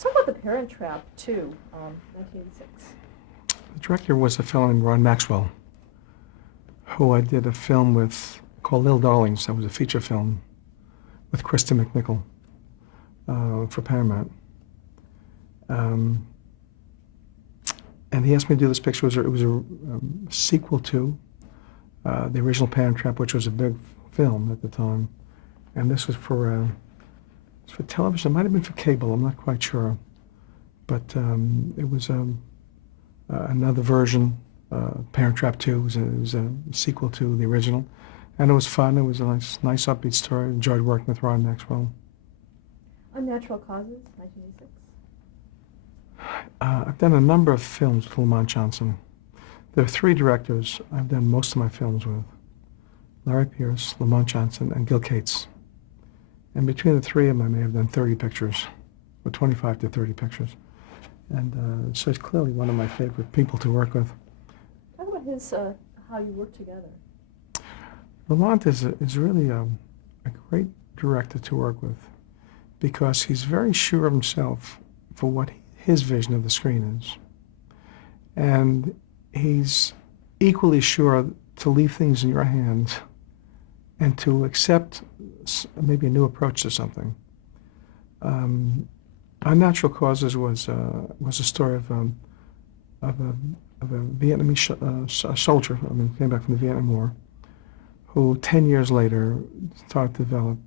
So about The Parent Trap, too, 1986. The director was a fellow named Ron Maxwell, who I did a film with called Little Darlings. That was a feature film with Kristen McNichol for Paramount. Um, and he asked me to do this picture. It was a sequel to the original Parent Trap, which was a big film at the time. And this was for television. It might have been for cable. I'm not quite sure. But it was another version. Parent Trap 2 was a sequel to the original. And it was fun. It was a nice upbeat story. I enjoyed working with Ron Maxwell. Unnatural Causes, 1986. I've done a number of films with Lamont Johnson. There are three directors I've done most of my films with: Larry Pierce, Lamont Johnson, and Gil Cates. And between the three of them, I may have done 30 pictures, or 25 to 30 pictures. And so he's clearly one of my favorite people to work with. Talk about how you work together. Lamont is really a great director to work with because he's very sure of himself for what his vision of the screen is. And he's equally sure to leave things in your hands and to accept maybe a new approach to something. Unnatural Causes was a story of a Vietnamese soldier, came back from the Vietnam War, who 10 years later started to develop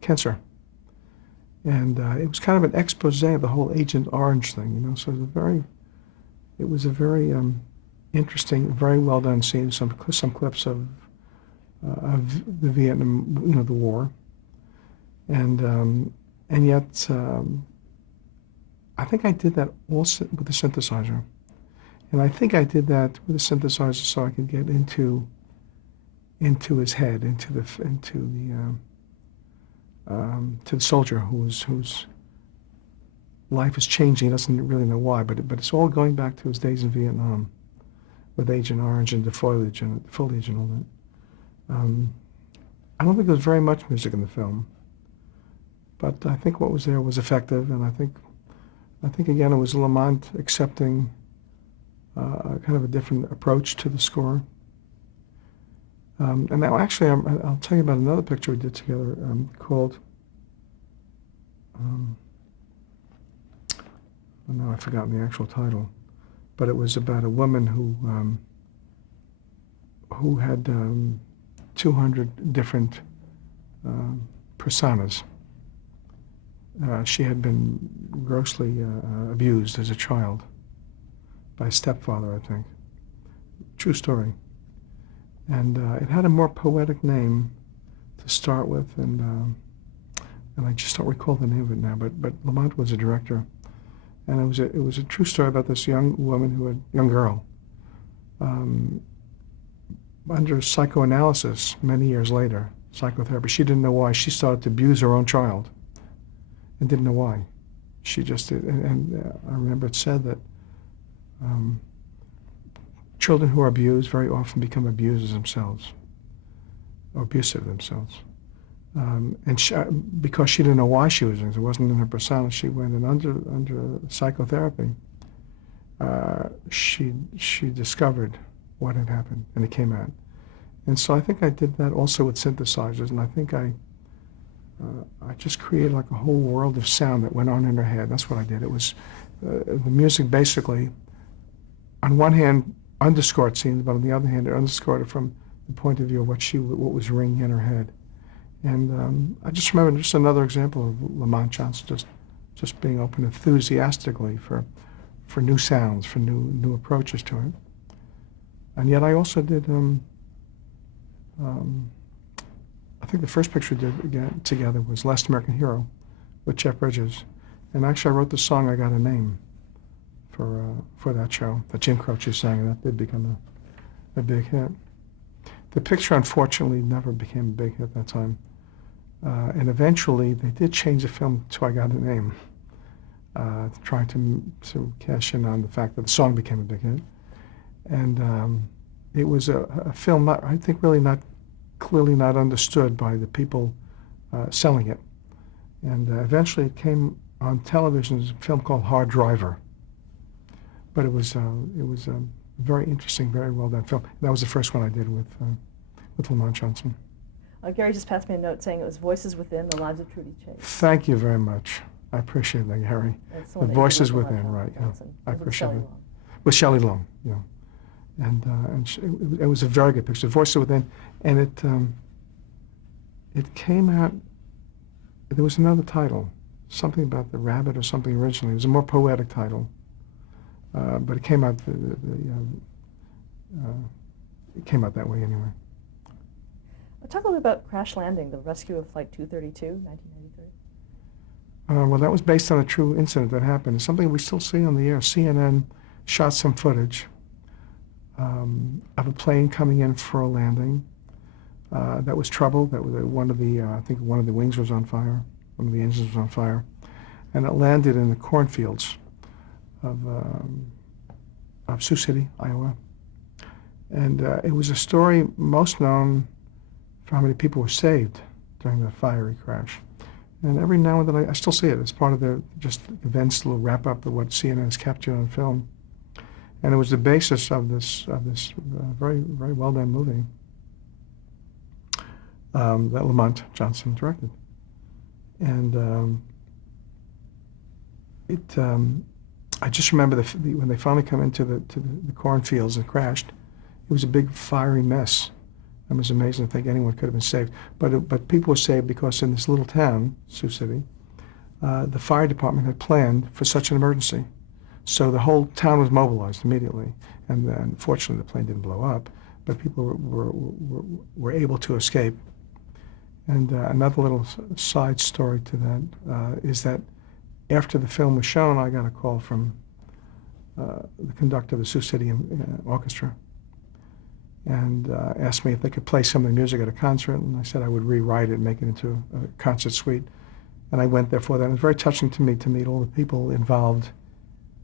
cancer. And it was kind of an expose of the whole Agent Orange thing, so it was a very interesting, very well done scene, some clips of the Vietnam, the war. And yet, I think I did that also with the synthesizer. And I think I did that with the synthesizer so I could get into his head, to the soldier whose life is changing. He doesn't really know why, but it's all going back to his days in Vietnam with Agent Orange and the foliage and all that. I don't think there was very much music in the film, but I think what was there was effective, and I think again it was Lamont accepting kind of a different approach to the score. And now, actually, I'll tell you about another picture we did together called. Now I've forgotten the actual title, but it was about a woman who had 200 different personas. She had been grossly abused as a child by a stepfather, I think. True story. And it had a more poetic name to start with, and I just don't recall the name of it now. But Lamont was a director, and it was a true story about this young girl, under psychoanalysis many years later, psychotherapy. She didn't know why she started to abuse her own child, and didn't know why. She just did, and I remember it said that. Children who are abused very often become abusers themselves, or abusive themselves. And because she didn't know why she was doing it, it wasn't in her persona, she went in under psychotherapy. She discovered what had happened, and it came out. And so I think I did that also with synthesizers, and I think I just created like a whole world of sound that went on in her head. That's what I did. It was the music basically, on one hand, underscored scenes, but on the other hand, it underscored it from the point of view of what was ringing in her head. And I just remember just another example of Lamont Johnson just being open enthusiastically for new sounds, for new approaches to it. And yet I also did, I think the first picture we did again together was Last American Hero with Jeff Bridges. And actually I wrote the song I Got a Name for that show that Jim Croce sang, and that did become a big hit. The picture, unfortunately, never became a big hit at that time. And eventually, they did change the film to I Got a Name, trying to cash in on the fact that the song became a big hit. And it was a film, I think, really clearly not understood by the people selling it. And eventually, it came on television is a film called Hard Driver. But it was a very interesting, very well done film. That was the first one I did with Lamont Johnson. Gary just passed me a note saying it was Voices Within, The Lives of Trudy Chase. Thank you very much. I appreciate that, Gary. That's The one that you Voices did with Within, Lamont right? Yeah, Johnson. I With appreciate Shelley it. Long. With Shelley Long, yeah, and it was a very good picture. Voices Within, and it came out. There was another title, something about the rabbit or something originally. It was a more poetic title, but it came out it came out that way anyway. Talk a little bit about Crash Landing, the rescue of Flight 232, 1993. Well, that was based on a true incident that happened. It's something we still see on the air. CNN shot some footage of a plane coming in for a landing that was troubled. That was one of the I think one of the wings was on fire, one of the engines was on fire, and it landed in the cornfields of Sioux City, Iowa. And it was a story most known for how many people were saved during the fiery crash. And every now and then I still see it. It's part of the just events, little wrap up of what CNN has captured on film. And it was the basis of this very, very well done movie that Lamont Johnson directed. And I just remember when they finally come into the cornfields and crashed, it was a big fiery mess. It was amazing to think anyone could have been saved. But people were saved because in this little town, Sioux City, the fire department had planned for such an emergency. So the whole town was mobilized immediately. And then, fortunately, the plane didn't blow up, but people were able to escape. And another little side story to that is that after the film was shown, I got a call from the conductor of the Sioux City Orchestra and asked me if they could play some of the music at a concert, and I said I would rewrite it and make it into a concert suite. And I went there for that. And it was very touching to me to meet all the people involved,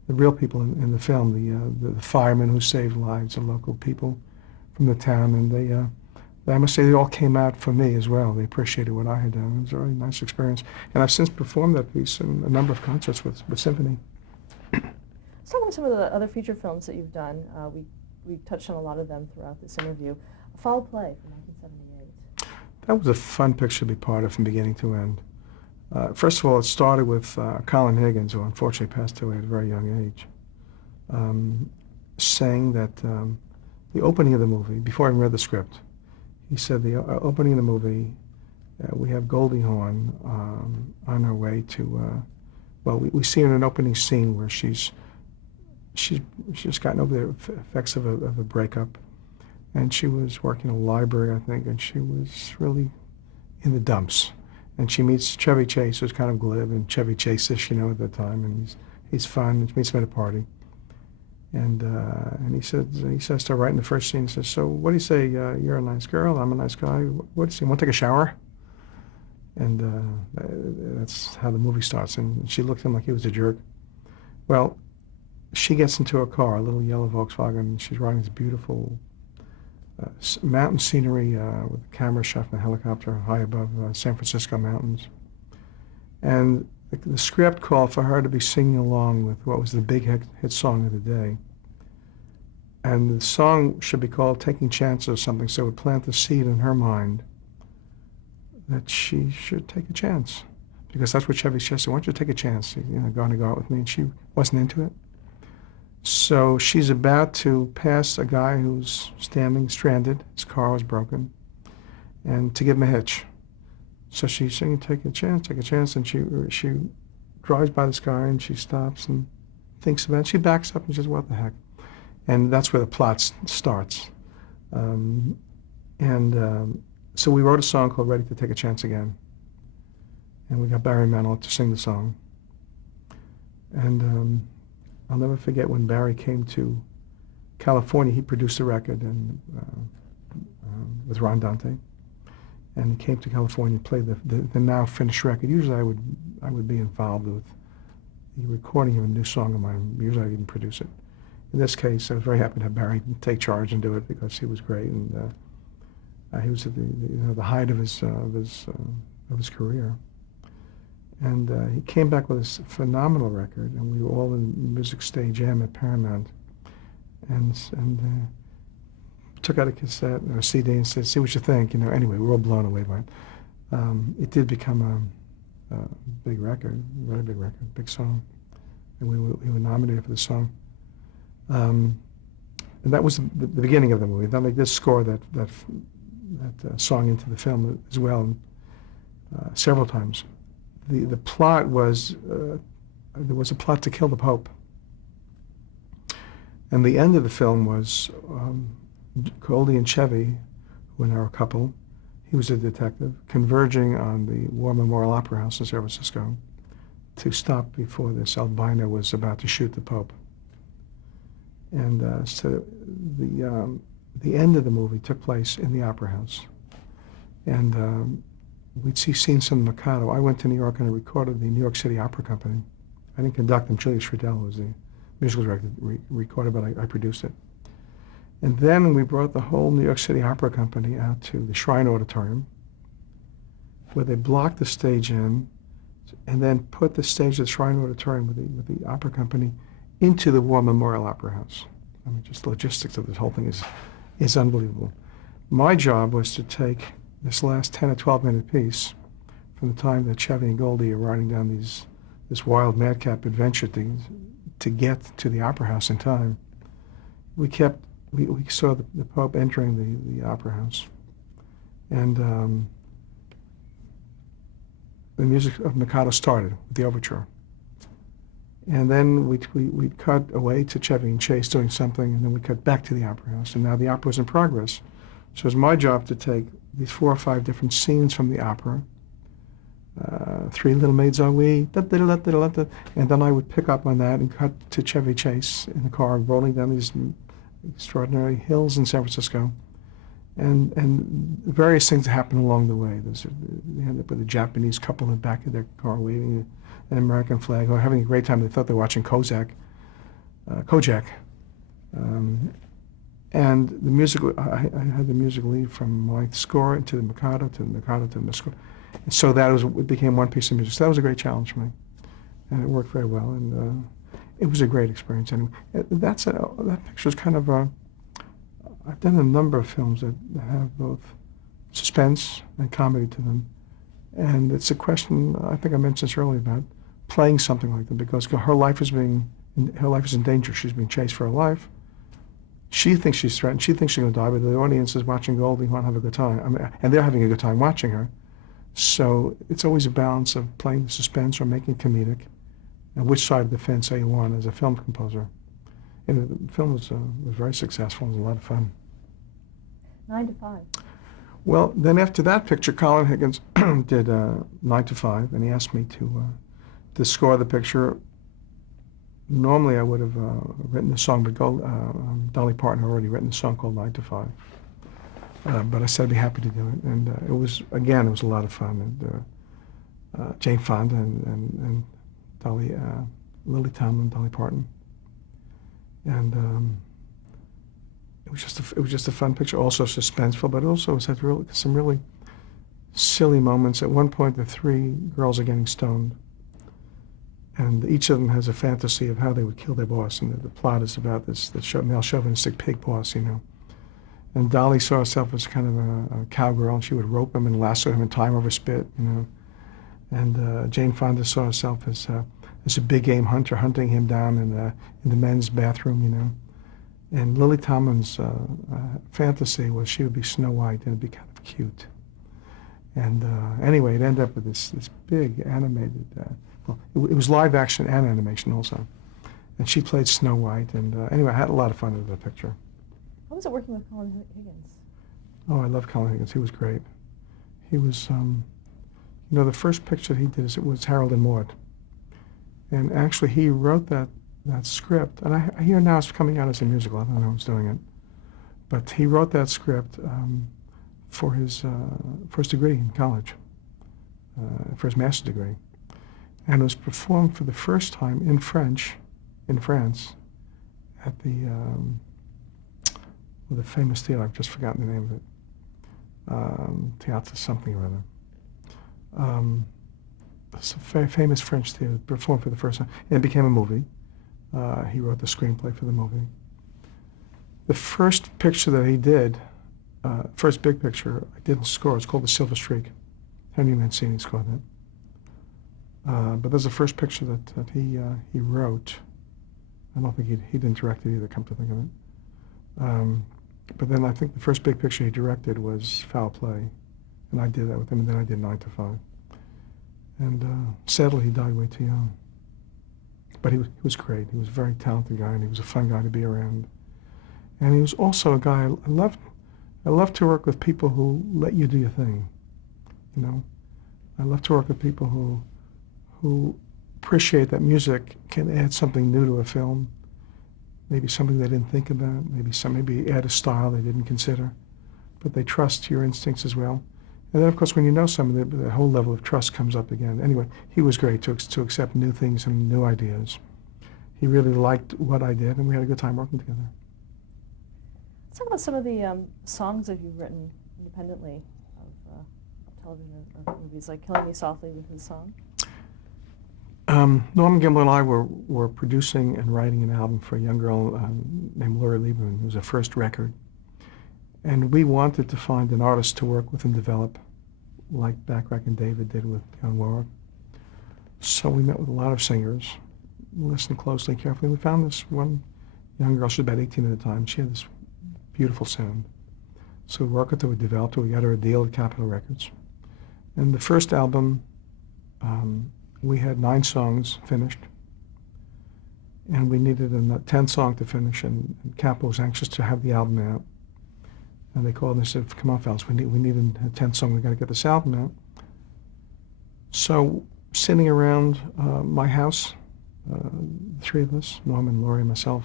the real people in the film, the firemen who saved lives, the local people from the town, and I must say they all came out for me as well. They appreciated what I had done. It was a very nice experience. And I've since performed that piece in a number of concerts with symphony. Let's talk about some of the other feature films that you've done. We touched on a lot of them throughout this interview. Foul Play from 1978. That was a fun picture to be part of from beginning to end. First of all, it started with Colin Higgins, who unfortunately passed away at a very young age, saying that the opening of the movie, before I even read the script, he said the opening of the movie, we have Goldie Hawn on her way to, we see her in an opening scene where she's just gotten over the effects of a breakup, and she was working in a library, I think, and she was really in the dumps. And she meets Chevy Chase, who's kind of glib and Chevy Chase-ish, at the time, and he's fun. And she meets him at a party, and he says to her right in the first scene, he says, "So what do you say? You're a nice girl. I'm a nice guy. What do you say? Want to take a shower?" And that's how the movie starts. And she looked at him like he was a jerk. Well, she gets into a car, a little yellow Volkswagen, and she's riding this beautiful mountain scenery with a camera shot from a helicopter high above San Francisco mountains. And the script called for her to be singing along with what was the big hit song of the day. And the song should be called Taking Chances or something, so it would plant the seed in her mind that she should take a chance. Because that's what Chevy Chase said, "Why don't you take a chance? Going to go out with me?" And she wasn't into it. So she's about to pass a guy who's standing stranded. His car was broken, and to give him a hitch. So she's saying, take a chance, and she drives by this guy, and she stops and thinks about it. She backs up and says, "What the heck?" And that's where the plot starts. So we wrote a song called Ready to Take a Chance Again, and we got Barry Manilow to sing the song. And I'll never forget when Barry came to California. He produced the record and with Ron Dante, and he came to California and played the now finished record. Usually I would be involved with the recording of a new song of mine. Usually I didn't produce it. In this case, I was very happy to have Barry take charge and do it because he was great, and he was at the height of his career. And he came back with this phenomenal record, and we were all in Music Stage M at Paramount, and took out a cassette or a CD and said, "See what you think." Anyway, we were all blown away by it. It did become a big record, very big record, big song, and we were nominated for the song. And that was the beginning of the movie. Then they did score that song into the film as well, several times. The plot was there was a plot to kill the Pope, and the end of the film was Goldie and Chevy, who were now a couple. He was a detective, converging on the War Memorial Opera House in San Francisco to stop before this albino was about to shoot the Pope. And so the end of the movie took place in the Opera House. And we'd see scenes from the Mikado. I went to New York and I recorded the New York City Opera Company. I didn't conduct them. Julius Friedel was the musical director, recorded, but I produced it. And then we brought the whole New York City Opera Company out to the Shrine Auditorium, where they blocked the stage in, and then put the stage of the Shrine Auditorium with the Opera Company into the War Memorial Opera House. I mean, just the logistics of this whole thing is unbelievable. My job was to take this last 10 or 12 minute piece from the time that Chevy and Goldie are riding down this wild madcap adventure to get to the Opera House in time. We saw the Pope entering the Opera House, and the music of Mikado started with the overture. And then we'd cut away to Chevy and Chase doing something, and then we cut back to the Opera House, and now the opera was in progress. So it was my job to take these 4 or 5 different scenes from the opera, Three Little Maids Are We, and then I would pick up on that and cut to Chevy Chase in the car rolling down these extraordinary hills in San Francisco, and various things happen along the way. They end up with a Japanese couple in the back of their car waving an American flag, or having a great time. They thought they were watching Kojak. And the music, I had the music lead from my score to the Mikado, to the Mikado, to the score. And so it became one piece of music. So that was a great challenge for me, and it worked very well. And it was a great experience. Anyway, that picture is kind of I've done a number of films that have both suspense and comedy to them, and it's a question, I think I mentioned this earlier, about playing something like that, because her life is in danger. She's being chased for her life. She thinks she's threatened. She thinks she's going to die, but the audience is watching Goldie want to have a good time. And they're having a good time watching her. So it's always a balance of playing the suspense or making it comedic, and which side of the fence are you on as a film composer. And the film was very successful. It was a lot of fun. 9 to 5. Well, then after that picture, Colin Higgins did 9 to 5, and he asked me to score the picture. Normally I would have written a song, but Dolly Parton had already written a song called 9 to 5. But I said I'd be happy to do it, and it was a lot of fun. And Jane Fonda and Dolly, Lily Tomlin, Dolly Parton, and it was just a fun picture. Also suspenseful, but also it had some really silly moments. At one point, the 3 girls are getting stoned, and each of them has a fantasy of how they would kill their boss. And the plot is about this male chauvinistic pig boss, And Dolly saw herself as kind of a cowgirl, and she would rope him and lasso him and tie him over a spit, And Jane Fonda saw herself as a big game hunter, hunting him down in the men's bathroom, And Lily Tomlin's fantasy was she would be Snow White, and it'd be kind of cute. And anyway, it ended up with this big animated. It was live action and animation also, and she played Snow White. And anyway, I had a lot of fun with that picture. How was it working with Colin Higgins? Oh, I love Colin Higgins. He was great. He was, the first picture he did was Harold and Maude, and actually he wrote that script, and I hear now it's coming out as a musical. I don't know who's doing it, but he wrote that script for his degree in college, for his master's degree, and it was performed for the first time in French, in France, at the famous theater. I've just forgotten the name of it. Théâtre something or other. It's a very famous French theater, performed for the first time, and it became a movie. He wrote the screenplay for the movie. The first picture that he did, first big picture, I didn't score. It's called The Silver Streak. Henry Mancini scored that. But there's the first picture that he wrote. I don't think he didn't direct it either, come to think of it. But then I think the first big picture he directed was Foul Play, and I did that with him, and then I did 9 to 5. And sadly, he died way too young. But he was great. He was a very talented guy, and he was a fun guy to be around. And he was also a guy I love to work with people who let you do your thing. You know, I love to work with people who appreciate that music can add something new to a film, maybe something they didn't think about, maybe add a style they didn't consider, but they trust your instincts as well. And then, of course, when you know someone, the whole level of trust comes up again. Anyway, he was great to accept new things and new ideas. He really liked what I did, and we had a good time working together. Let's talk about some of the songs that you've written independently of television or movies, like Killing Me Softly with his song. Norman Gimbel and I were producing and writing an album for a young girl named Laura Lieberman. It was her first record. And we wanted to find an artist to work with and develop, like Bacharach and David did with Dionne Warwick. So we met with a lot of singers, listened closely, carefully. We found this one young girl, she was about 18 at the time. She had this beautiful sound. So we worked with her, we developed her, we got her a deal at Capitol Records. And the first album, we had 9 songs finished, and we needed a 10th song to finish, and Capitol was anxious to have the album out. And they called and they said, come on, fellas, we need a 10th song, we got to get this album out. So sitting around my house, the 3 of us, Norman, Laurie, and myself,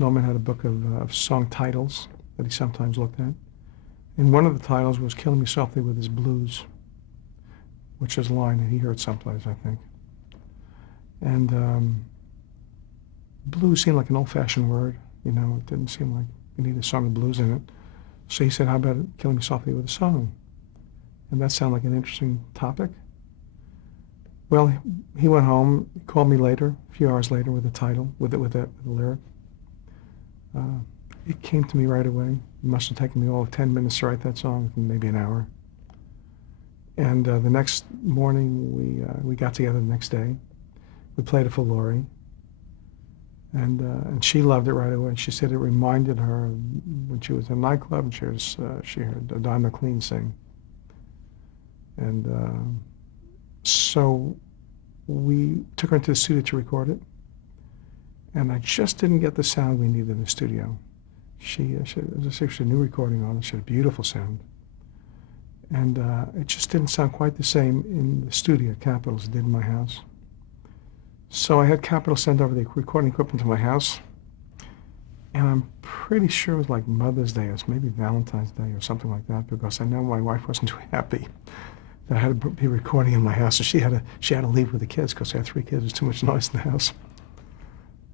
Norman had a book of song titles that he sometimes looked at. And one of the titles was Killing Me Softly with His Blues, which is a line that he heard someplace, I think. And blues seemed like an old-fashioned word. You know, it didn't seem like you needed a song with blues in it. So he said, how about Killing Me Softly with a Song? And that sounded like an interesting topic. Well, he went home, called me later, a few hours later, with the title, with the lyric. It came to me right away. It must have taken me all of 10 minutes to write that song, maybe an hour. And the next morning, we got together the next day. We played it for Laurie. And she loved it right away. She said it reminded her when she was in a nightclub and she heard Don McLean sing. And so we took her into the studio to record it. And I just didn't get the sound we needed in the studio. She had a new recording on it. She had a beautiful sound. And it just didn't sound quite the same in the studio at Capitol as it did in my house. So I had Capitol send over the recording equipment to my house, and I'm pretty sure it was like Mother's Day or maybe Valentine's Day or something like that, because I know my wife wasn't too happy that I had to be recording in my house, and she had to leave with the kids because I had 3 kids. There's too much noise in the house.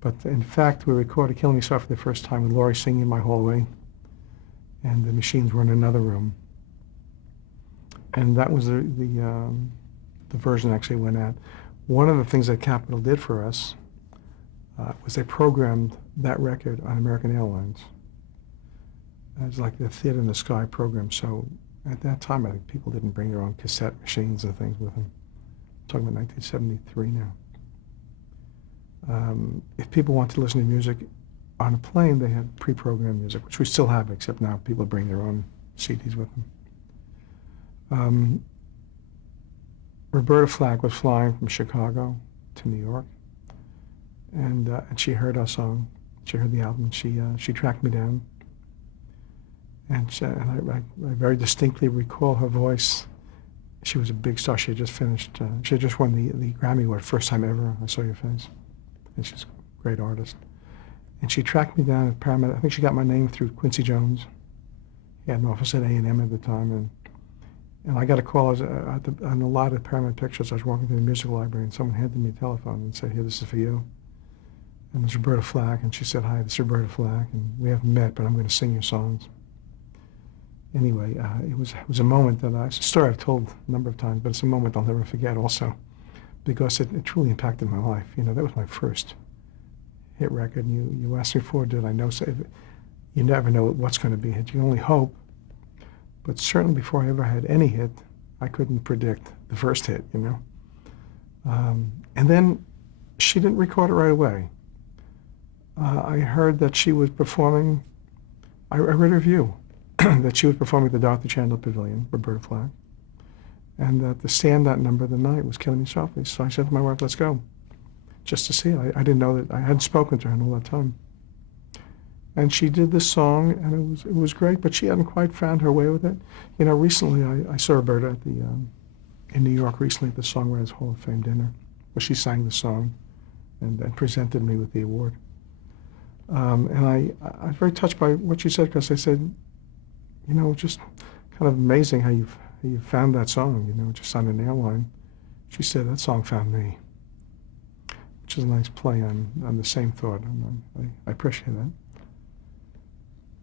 But in fact, we recorded Killing Me Softly for the first time with Laurie singing in my hallway, and the machines were in another room. And that was the version that actually went out. One of the things that Capitol did for us was they programmed that record on American Airlines. It was like the Theater in the Sky program. So at that time, I think people didn't bring their own cassette machines and things with them. I'm talking about 1973 now. If people want to listen to music on a plane, they had pre-programmed music, which we still have, except now people bring their own CDs with them. Roberta Flack was flying from Chicago to New York, and she heard our song. She heard the album. She tracked me down, and I very distinctly recall her voice. She was a big star. She had just finished. She had just won the Grammy Award, first time ever. I Saw Your Face, and she's a great artist. And she tracked me down at Paramount. I think she got my name through Quincy Jones. He had an office at A&M at the time, and I got a call on a lot of Paramount Pictures. I was walking through the musical library, and someone handed me a telephone and said, "Here, this is for you." And it was Roberta Flack, and she said, "Hi, this is Roberta Flack, and we haven't met, but I'm going to sing your songs." Anyway, it was a moment that it's a story I've told a number of times, but it's a moment I'll never forget also. because it truly impacted my life. You know, that was my first hit record. And you asked me before, did I know? So you never know what's going to be a hit. You only hope. But certainly before I ever had any hit, I couldn't predict the first hit, you know. And then she didn't record it right away. I heard that she was performing, I read a review, that she was performing at the Dorothy Chandler Pavilion, Roberta Flack, and that the standout number of the night was Killing Me Softly. So I said to my wife, let's go, just to see it. I didn't know that, I hadn't spoken to her in all that time. And she did this song, and it was great, but she hadn't quite found her way with it. You know, recently I saw Roberta at in New York recently at the Songwriters Hall of Fame dinner, where she sang the song and presented me with the award. And I was very touched by what she said, because I said, you know, just kind of amazing how you found that song, you know, just on an airline. She said, that song found me, which is a nice play on the same thought. I appreciate that.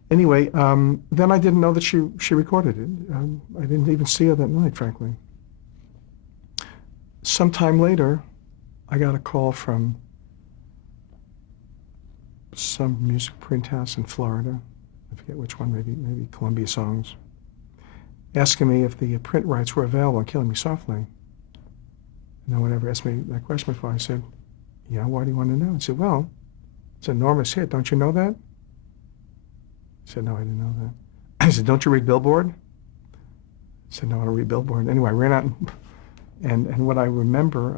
Anyway, then I didn't know that she recorded it. I didn't even see her that night, frankly. Sometime later, I got a call from some music print house in Florida. I forget which one, maybe Columbia Songs, asking me if the print rights were available on Killing Me Softly. No one ever asked me that question before. I said, yeah, why do you want to know? He said, well, it's an enormous hit. Don't you know that? I said, no, I didn't know that. He said, don't you read Billboard? I said, no, I don't read Billboard. Anyway, I ran out and what I remember,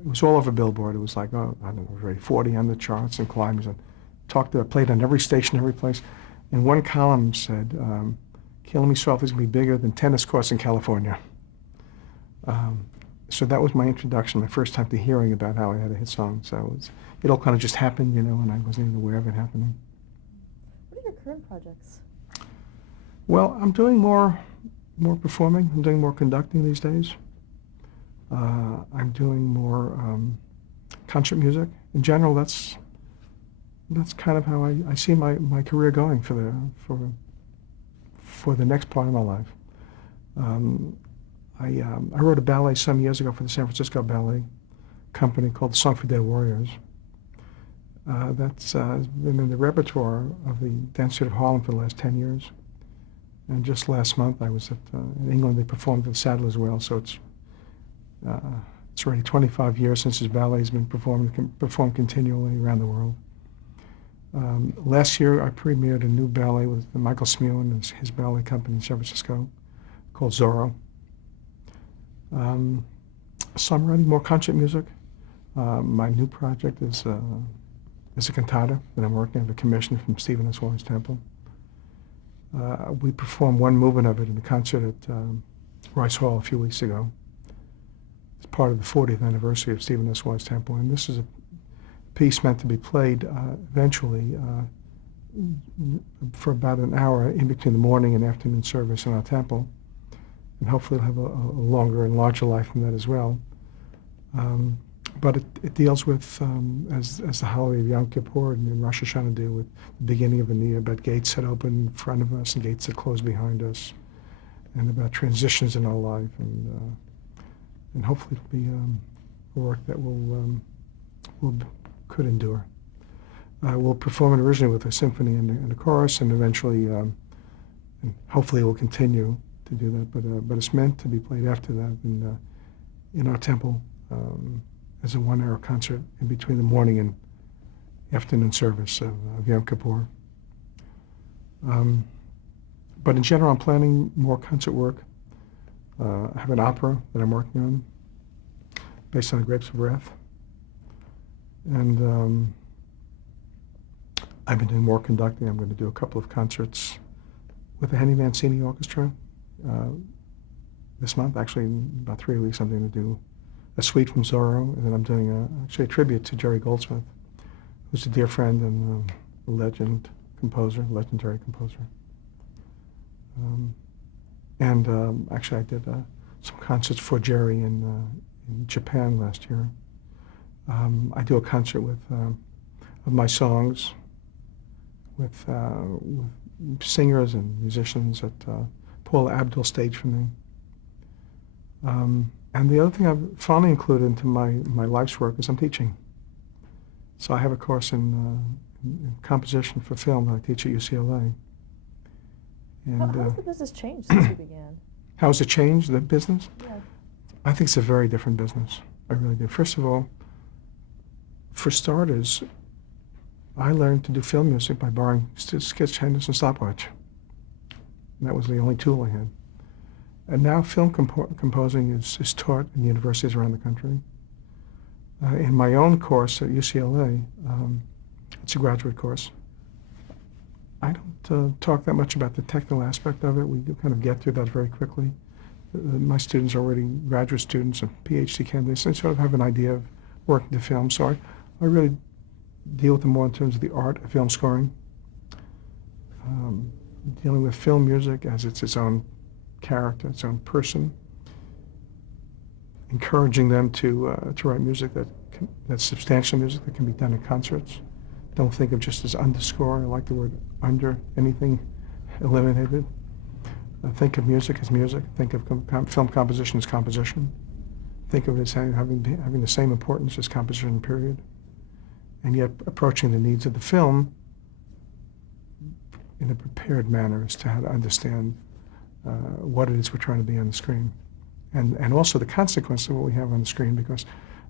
it was all over Billboard. It was like, oh, I don't know, very 40 on the charts and climbs, and played on every station, every place. And one column said, Killing Me Softly is going to be bigger than tennis courts in California. So that was my introduction, my first time to hearing about how I had a hit song. So it all kind of just happened, you know, and I wasn't even aware of it happening. What are your current projects? Well, I'm doing more performing. I'm doing more conducting these days. I'm doing more concert music. In general, that's kind of how I see my career going for the next part of my life. I wrote a ballet some years ago for the San Francisco Ballet Company called the Song for Dead Warriors. That's been in the repertoire of the Dance Theatre of Harlem for the last 10 years. And just last month I was in England. They performed at the Saddle as well, so it's already 25 years since his ballet has been performed continually around the world. Last year I premiered a new ballet with Michael Smew and his ballet company in San Francisco called Zorro. So I'm writing more concert music. My new project is a cantata that I'm working on, a commission from Stephen S. Wise Temple. We performed one movement of it in the concert at Rice Hall a few weeks ago. It's part of the 40th anniversary of Stephen S. Wise Temple, and this is a piece meant to be played eventually for about an hour in between the morning and afternoon service in our temple, and hopefully it'll have a longer and larger life than that as well. But it deals with, as the holiday of Yom Kippur and Rosh Hashanah do, with the beginning of a new year, about gates that open in front of us and gates that close behind us, and about transitions in our life, and hopefully it'll be a work that could endure. We'll perform it originally with a symphony and a chorus, and eventually, and hopefully it will continue to do that. But it's meant to be played after that in our temple as a one-hour concert in between the morning and afternoon service of Yom Kippur. But in general, I'm planning more concert work. I have an opera that I'm working on based on the Grapes of Wrath. And I've been doing more conducting. I'm going to do a couple of concerts with the Henry Mancini Orchestra this month. Actually, in about 3 weeks, I'm going to do a suite from Zorro, and then I'm doing actually a tribute to Jerry Goldsmith, who's a dear friend and a legendary composer. Actually, I did some concerts for Jerry in Japan last year. I do a concert with of my songs with singers and musicians at Paula Abdul stage for me. And the other thing I've finally included into my life's work is I'm teaching. So I have a course in composition for film that I teach at UCLA. And How has the business changed since you began? how has it changed, the business? Yeah. I think it's a very different business. I really do. First of all, for starters, I learned to do film music by borrowing sketch Henderson stopwatch. And that was the only tool I had. And now film composing is taught in universities around the country. In my own course at UCLA, it's a graduate course. I don't talk that much about the technical aspect of it. We do kind of get through that very quickly. My students are already graduate students and PhD candidates, and sort of have an idea of working the film. So I really deal with them more in terms of the art of film scoring, dealing with film music as it's its own character, its own person, encouraging them to write music that's substantial music that can be done in concerts. Don't think of just as underscore. I like the word under, anything eliminated. Think of music as music. Think of film composition as composition. Think of it as having the same importance as composition, period. And yet approaching the needs of the film in a prepared manner as to how to understand what it is we're trying to be on the screen. And also the consequence of what we have on the screen, because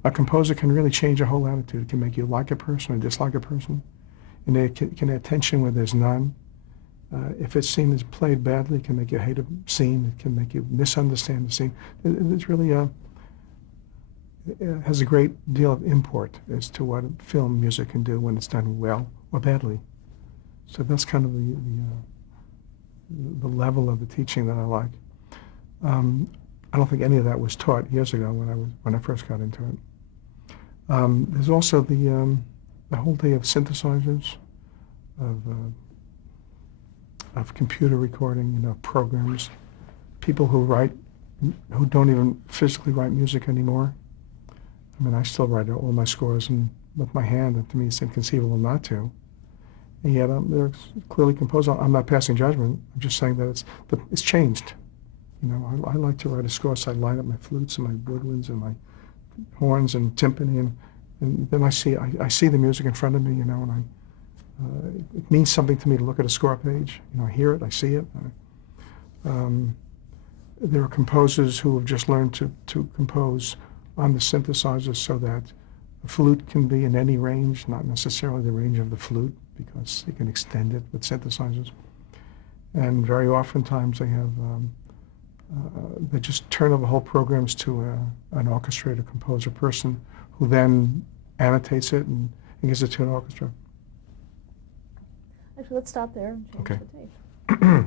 a composer can really change your whole attitude. It can make you like a person or dislike a person. And it can add tension where there's none. If it's seen as played badly, it can make you hate a scene. It can make you misunderstand the scene. It's really it has a great deal of import as to what film music can do when it's done well or badly. So that's kind of the level of the teaching that I like. I don't think any of that was taught years ago when I first got into it. There's also the whole day of synthesizers, of computer recording, programs, people who don't even physically write music anymore. I mean, I still write all my scores with my hand, and to me it's inconceivable not to. And yet they're clearly composed. I'm not passing judgment. I'm just saying that it's changed. I like to write a score, so I line up my flutes and my woodwinds and my horns and timpani, and then I see the music in front of me, and it means something to me to look at a score page. I hear it, I see it. There are composers who have just learned to compose on the synthesizer so that the flute can be in any range, not necessarily the range of the flute, because you can extend it with synthesizers. And very oftentimes they just turn over whole programs to an orchestrator, composer person who then annotates it and gives it to an orchestra. Actually, let's stop there and change Okay. the tape.